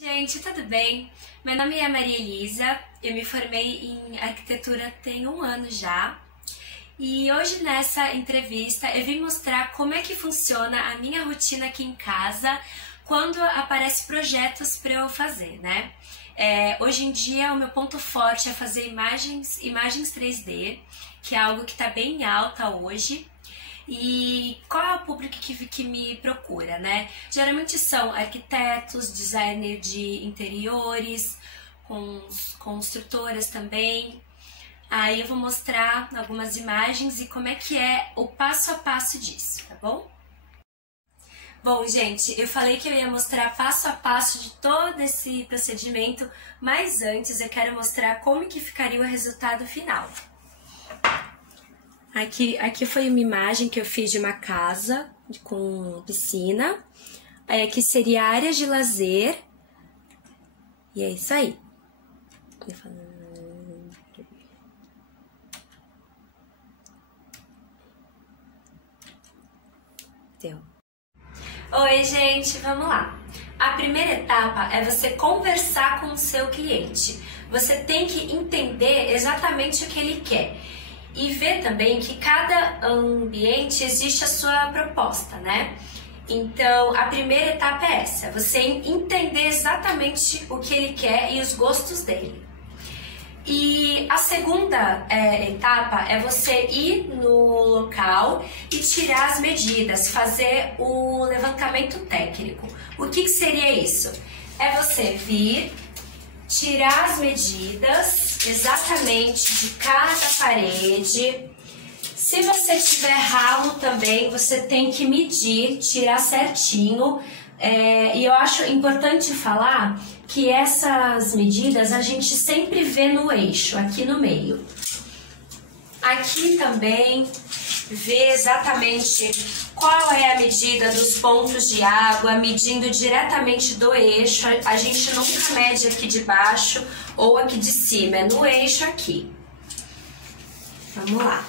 Gente, tudo bem? Meu nome é Maria Elisa, eu me formei em arquitetura tem um ano já. E hoje nessa entrevista eu vim mostrar como é que funciona a minha rotina aqui em casa quando aparecem projetos para eu fazer, né? Hoje em dia o meu ponto forte é fazer imagens 3D, que é algo que está bem alta hoje. E qual é o público que me procura, né? Geralmente são arquitetos, designer de interiores, construtoras também. Aí eu vou mostrar algumas imagens e como é que é o passo a passo disso, tá bom? Bom, gente, eu falei que eu ia mostrar passo a passo de todo esse procedimento, mas antes eu quero mostrar como que ficaria o resultado final. Aqui foi uma imagem que eu fiz de uma casa com piscina. Aí aqui seria a área de lazer. E é isso aí. Deu. Oi, gente, vamos lá. A primeira etapa é você conversar com o seu cliente. Você tem que entender exatamente o que ele quer. E ver também que cada ambiente existe a sua proposta, né? Então, a primeira etapa é essa, você entender exatamente o que ele quer e os gostos dele. E a segunda etapa é você ir no local e tirar as medidas, fazer o levantamento técnico. O que seria isso? É você vir, tirar as medidas exatamente de cada parede. Se você tiver ralo também, você tem que medir, tirar certinho. E eu acho importante falar que essas medidas a gente sempre vê no eixo, aqui no meio. Aqui também vê exatamente qual é a medida dos pontos de água, medindo diretamente do eixo. A gente nunca mede aqui de baixo ou aqui de cima, é no eixo aqui. Vamos lá.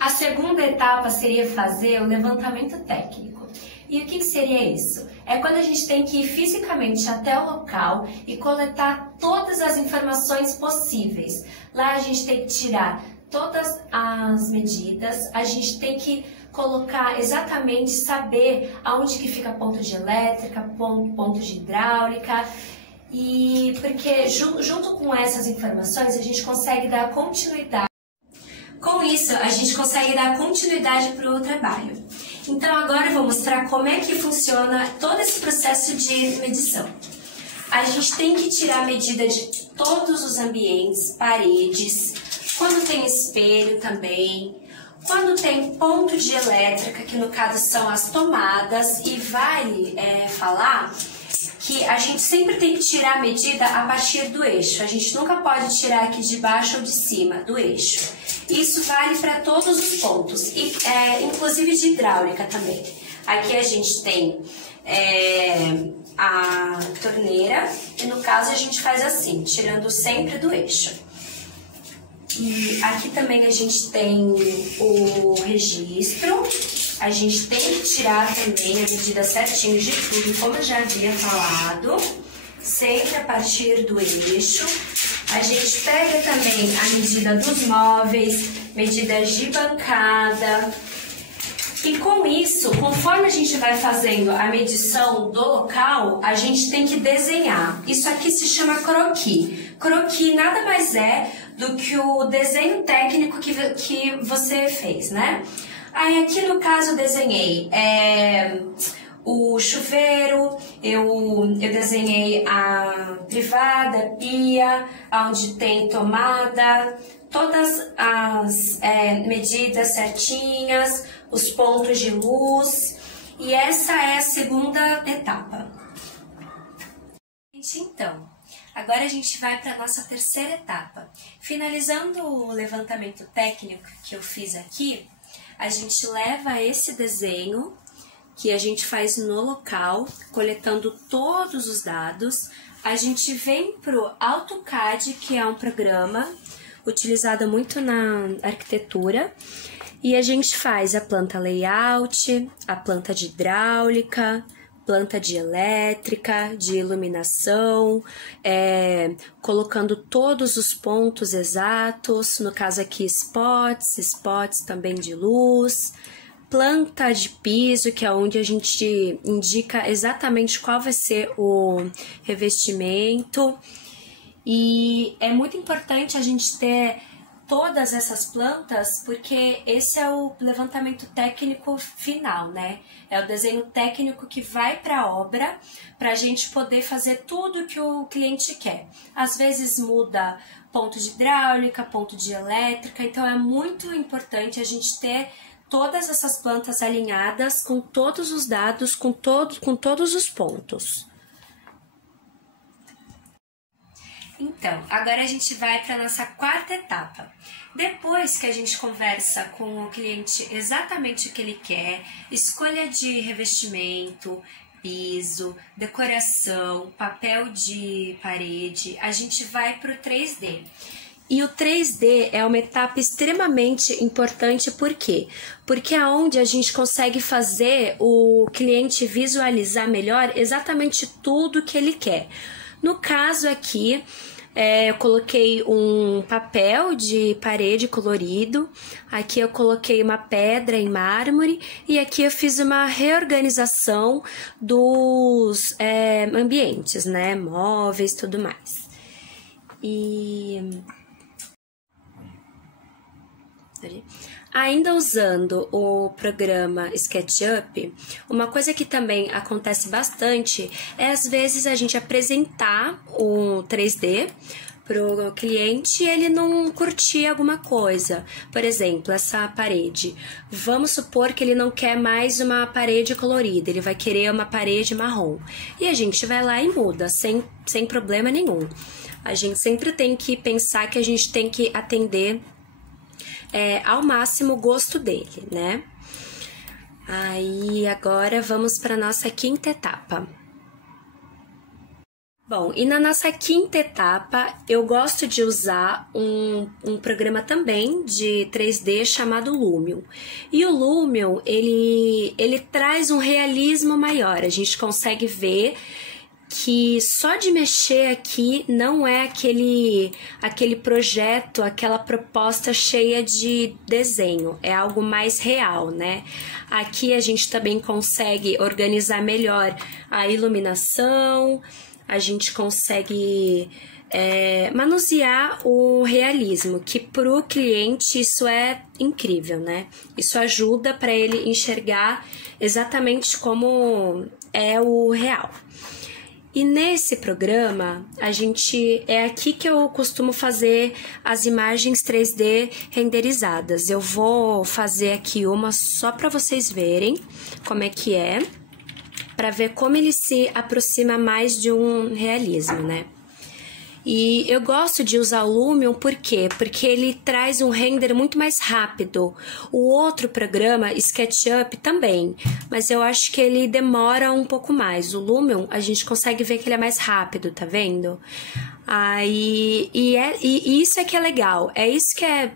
A segunda etapa seria fazer o levantamento técnico. E o que seria isso? É quando a gente tem que ir fisicamente até o local e coletar todas as informações possíveis. Lá a gente tem que tirar todas as medidas, a gente tem que colocar exatamente, saber aonde que fica ponto de elétrica, ponto de hidráulica, e porque junto com essas informações a gente consegue dar continuidade. Com isso, a gente consegue dar continuidade para o trabalho. Então agora eu vou mostrar como é que funciona todo esse processo de medição. A gente tem que tirar a medida de todos os ambientes, paredes, quando tem espelho também, quando tem ponto de elétrica, que no caso são as tomadas, e vale falar que a gente sempre tem que tirar a medida a partir do eixo. A gente nunca pode tirar aqui de baixo ou de cima do eixo. Isso vale para todos os pontos, e inclusive de hidráulica também. Aqui a gente tem a torneira, e no caso a gente faz assim, tirando sempre do eixo. E aqui também a gente tem o registro, a gente tem que tirar também a medida certinho de tudo, como eu já havia falado, sempre a partir do eixo. A gente pega também a medida dos móveis, medidas de bancada. E com isso, conforme a gente vai fazendo a medição do local, a gente tem que desenhar. Isso aqui se chama croquis. Croquis nada mais é do que o desenho técnico que você fez, né? Aí aqui no caso eu desenhei o chuveiro, eu desenhei a privada, a pia, onde tem tomada, todas as medidas certinhas, os pontos de luz, e essa é a segunda etapa. Então, agora a gente vai para a nossa terceira etapa. Finalizando o levantamento técnico que eu fiz aqui, a gente leva esse desenho que a gente faz no local, coletando todos os dados. A gente vem para o AutoCAD, que é um programa utilizado muito na arquitetura, e a gente faz a planta layout, a planta de hidráulica, planta de elétrica, de iluminação, colocando todos os pontos exatos, no caso aqui spots também de luz, planta de piso, que é onde a gente indica exatamente qual vai ser o revestimento. E é muito importante a gente ter todas essas plantas, porque esse é o levantamento técnico final, né? É o desenho técnico que vai para a obra, para a gente poder fazer tudo que o cliente quer. Às vezes muda ponto de hidráulica, ponto de elétrica, então é muito importante a gente ter todas essas plantas alinhadas com todos os dados, com todos os pontos. Então, agora a gente vai para a nossa quarta etapa. Depois que a gente conversa com o cliente exatamente o que ele quer, escolha de revestimento, piso, decoração, papel de parede, a gente vai para o 3D. E o 3D é uma etapa extremamente importante, por quê? Porque é onde a gente consegue fazer o cliente visualizar melhor exatamente tudo que ele quer. No caso aqui, eu coloquei um papel de parede colorido, aqui eu coloquei uma pedra em mármore e aqui eu fiz uma reorganização dos ambientes, né, móveis e tudo mais. Ainda usando o programa SketchUp, uma coisa que também acontece bastante é às vezes a gente apresentar um 3D pro cliente e ele não curtir alguma coisa. Por exemplo, essa parede. Vamos supor que ele não quer mais uma parede colorida, ele vai querer uma parede marrom. E a gente vai lá e muda, sem problema nenhum. A gente sempre tem que pensar que a gente tem que atender ao máximo o gosto dele, né? Aí agora vamos para nossa quinta etapa. Bom, e na nossa quinta etapa eu gosto de usar um programa também de 3D chamado Lumion. E o Lumion, ele traz um realismo maior, a gente consegue ver que só de mexer aqui não é aquele projeto, aquela proposta cheia de desenho, é algo mais real, né? Aqui a gente também consegue organizar melhor a iluminação, a gente consegue manusear o realismo, que para o cliente isso é incrível, né? Isso ajuda para ele enxergar exatamente como é o real. E nesse programa, é aqui que eu costumo fazer as imagens 3D renderizadas. Eu vou fazer aqui uma só para vocês verem como é que é, para ver como ele se aproxima mais de um realismo, né? E eu gosto de usar o Lumion, por quê? Porque ele traz um render muito mais rápido. O outro programa, SketchUp, também, mas eu acho que ele demora um pouco mais. O Lumion, a gente consegue ver que ele é mais rápido, tá vendo? E isso é que é legal, é isso que é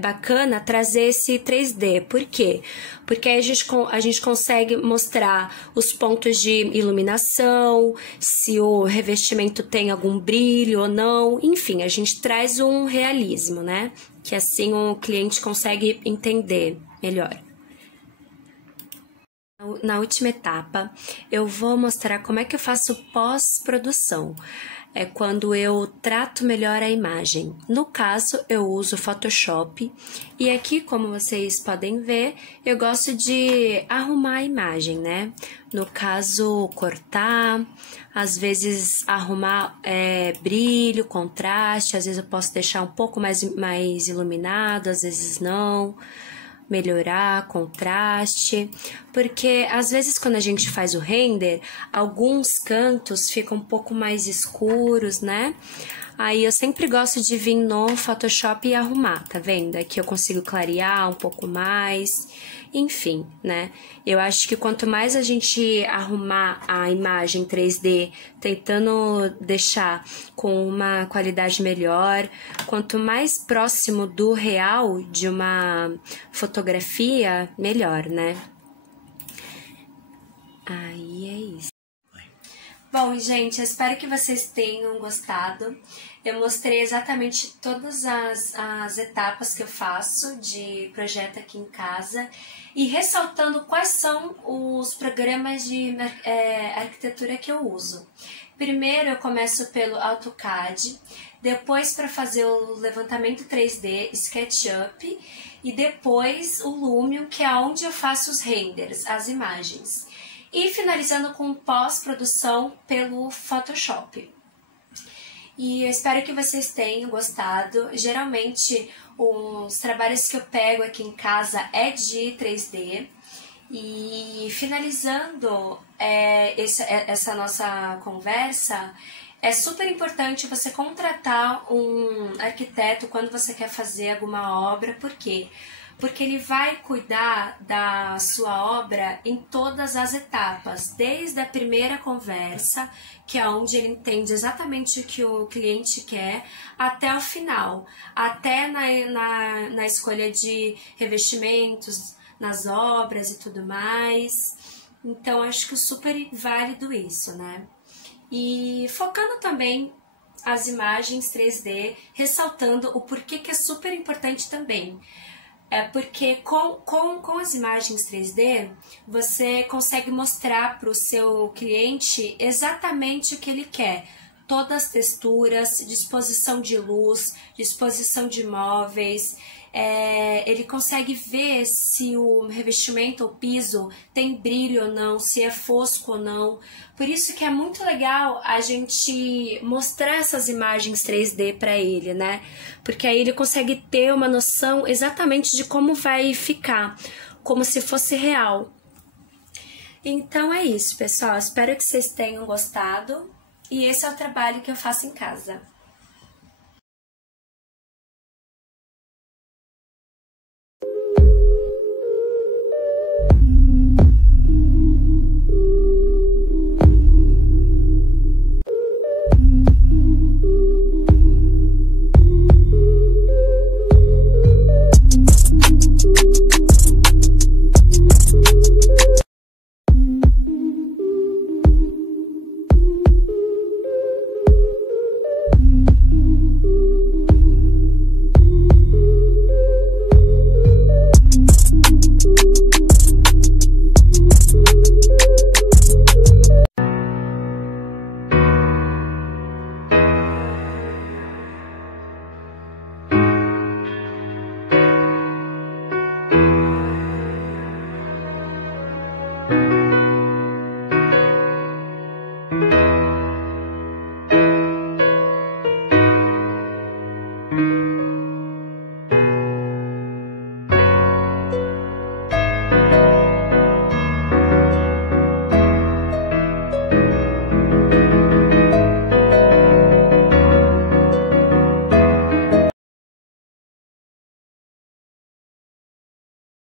bacana trazer esse 3D. Por quê? Porque aí a gente consegue mostrar os pontos de iluminação, se o revestimento tem algum brilho ou não, enfim, a gente traz um realismo, né? Que assim o cliente consegue entender melhor. Na última etapa, eu vou mostrar como é que eu faço pós-produção. É quando eu trato melhor a imagem. No caso, eu uso Photoshop e aqui, como vocês podem ver, eu gosto de arrumar a imagem, né? No caso, cortar, às vezes arrumar brilho, contraste, às vezes eu posso deixar um pouco mais iluminado, às vezes não. Melhorar contraste, porque às vezes quando a gente faz o render, alguns cantos ficam um pouco mais escuros, né? Aí eu sempre gosto de vir no Photoshop e arrumar, tá vendo? Aqui eu consigo clarear um pouco mais, enfim, né? Eu acho que quanto mais a gente arrumar a imagem 3D, tentando deixar com uma qualidade melhor, quanto mais próximo do real de uma fotografia, melhor, né? Aí é isso. Bom, gente, eu espero que vocês tenham gostado. Eu mostrei exatamente todas as etapas que eu faço de projeto aqui em casa e ressaltando quais são os programas de arquitetura que eu uso. Primeiro eu começo pelo AutoCAD, depois para fazer o levantamento 3D, SketchUp e depois o Lumion, que é onde eu faço os renders, as imagens. E finalizando com pós-produção pelo Photoshop. E eu espero que vocês tenham gostado. Geralmente, os trabalhos que eu pego aqui em casa é de 3D. E finalizando essa nossa conversa, é super importante você contratar um arquiteto quando você quer fazer alguma obra. Por quê? Porque ele vai cuidar da sua obra em todas as etapas, desde a primeira conversa, que é onde ele entende exatamente o que o cliente quer, até o final, até na escolha de revestimentos, nas obras e tudo mais. Então, acho que é super válido isso, né? E focando também as imagens 3D, ressaltando o porquê que é super importante também. Porque com as imagens 3D, você consegue mostrar para o seu cliente exatamente o que ele quer. Todas as texturas, disposição de luz, disposição de móveis. Ele consegue ver se o revestimento ou piso tem brilho ou não, se é fosco ou não. Por isso que é muito legal a gente mostrar essas imagens 3D para ele, né? Porque aí ele consegue ter uma noção exatamente de como vai ficar, como se fosse real. Então é isso, pessoal. Espero que vocês tenham gostado. E esse é o trabalho que eu faço em casa.